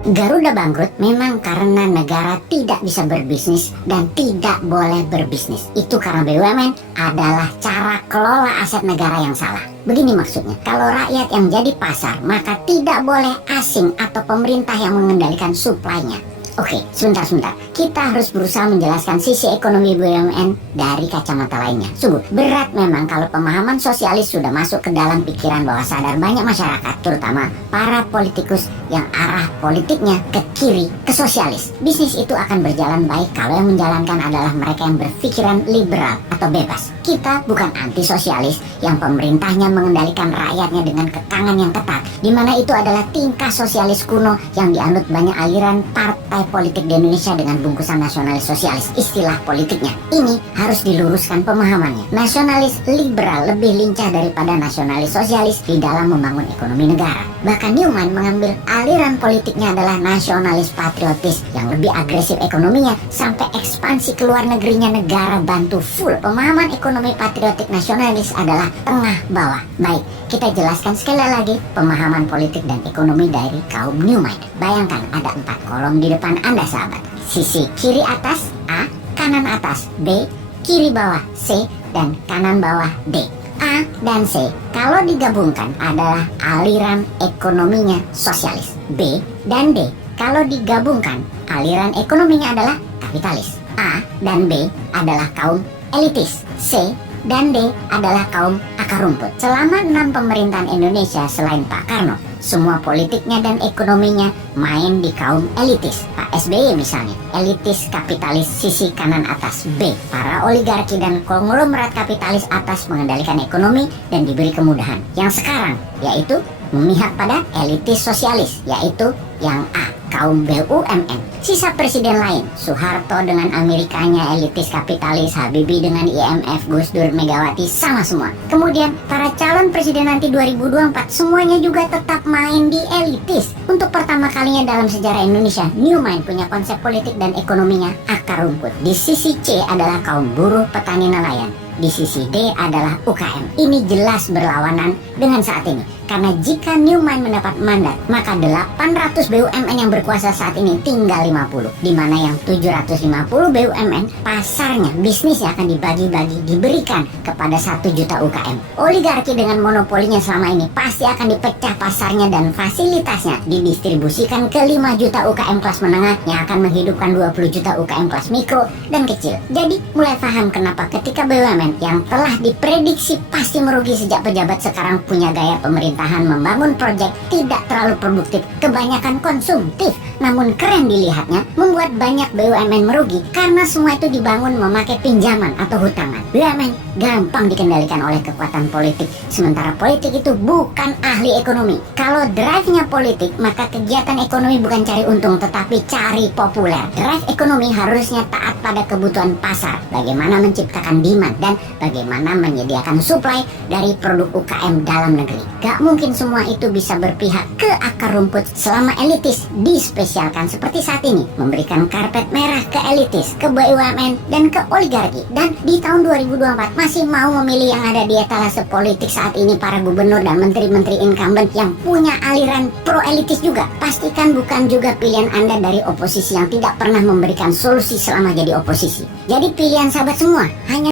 Garuda bangkrut memang karena negara tidak bisa berbisnis dan tidak boleh berbisnis. Itu karena BUMN adalah cara kelola aset negara yang salah. Begini maksudnya, kalau rakyat yang jadi pasar, maka tidak boleh asing atau pemerintah yang mengendalikan suplainya. Oke, sebentar. Kita harus berusaha menjelaskan sisi ekonomi BUMN dari kacamata lainnya. Sungguh, berat memang kalau pemahaman sosialis sudah masuk ke dalam pikiran bawah sadar banyak masyarakat, terutama para politikus yang arah politiknya ke kiri, ke sosialis. Bisnis itu akan berjalan baik kalau yang menjalankan adalah mereka yang berpikiran liberal atau bebas. Kita bukan anti sosialis yang pemerintahnya mengendalikan rakyatnya dengan kekangan yang ketat, di mana itu adalah tingkah sosialis kuno yang dianut banyak aliran partai politik di Indonesia dengan bungkusan nasionalis sosialis, istilah politiknya. Ini harus diluruskan pemahamannya. Nasionalis liberal lebih lincah daripada nasionalis sosialis di dalam membangun ekonomi negara. Bahkan Newman mengambil aliran politiknya adalah nasionalis patriotis yang lebih agresif ekonominya sampai ekspansi ke luar negerinya negara bantu full. Pemahaman ekonomi patriotik nasionalis adalah tengah bawah. Baik, kita jelaskan sekali lagi pemahaman politik dan ekonomi dari kaum Newman. Bayangkan ada 4 kolom di depan Anda sahabat. Sisi kiri atas A, kanan atas B, kiri bawah C, dan kanan bawah D. A dan C kalau digabungkan adalah aliran ekonominya sosialis. B dan D kalau digabungkan aliran ekonominya adalah kapitalis. A dan B adalah kaum elitis. C dan D adalah kaum akar rumput. Selama 6 pemerintahan Indonesia selain Pak Karno, semua politiknya dan ekonominya main di kaum elitis. Pak SBY misalnya, elitis kapitalis sisi kanan atas. B, para oligarki dan konglomerat kapitalis atas mengendalikan ekonomi dan diberi kemudahan. Yang sekarang, yaitu memihak pada elitis sosialis, yaitu yang A, kaum BUMN. Sisa presiden lain, Soeharto dengan Amerikanya elitis kapitalis, Habibie dengan IMF, Gus Dur, Megawati, sama semua. Kemudian para calon presiden nanti 2024 semuanya juga tetap main di elitis. Untuk pertama kalinya dalam sejarah Indonesia, Newman punya konsep politik dan ekonominya akar rumput. Di sisi C adalah kaum buruh, petani, nelayan. Di sisi D adalah UKM. Ini jelas berlawanan dengan saat ini. Karena jika Newman mendapat mandat, maka 800 BUMN yang berkuasa saat ini tinggal 50. Di mana yang 750 BUMN pasarnya, bisnisnya akan dibagi-bagi, diberikan kepada 1 juta UKM. Oligarki dengan monopolinya selama ini pasti akan dipecah pasarnya dan fasilitasnya didistribusikan ke 5 juta UKM kelas menengah yang akan menghidupkan 20 juta UKM kelas mikro dan kecil. Jadi mulai paham kenapa ketika BUMN yang telah diprediksi pasti merugi sejak pejabat sekarang punya gaya pemerintahan membangun proyek tidak terlalu produktif, kebanyakan konsumtif, namun keren dilihatnya, membuat banyak BUMN merugi karena semua itu dibangun memakai pinjaman atau hutangan. BUMN gampang dikendalikan oleh kekuatan politik, sementara politik itu bukan ahli ekonomi. Kalau drive-nya politik, maka kegiatan ekonomi bukan cari untung tetapi cari populer. Drive ekonomi harusnya taat pada kebutuhan pasar, bagaimana menciptakan demand dan bagaimana menyediakan suplai dari produk UKM dalam negeri. Gak mungkin semua itu bisa berpihak ke akar rumput selama elitis dispesialkan seperti saat ini, memberikan karpet merah ke elitis, ke BUMN dan ke oligarki. Dan di tahun 2024 masih mau memilih yang ada di etalase politik saat ini para gubernur dan menteri-menteri incumbent yang punya aliran pro elitis juga. Pastikan bukan juga pilihan Anda dari oposisi yang tidak pernah memberikan solusi selama jadi oposisi. Jadi pilihan sahabat semua hanya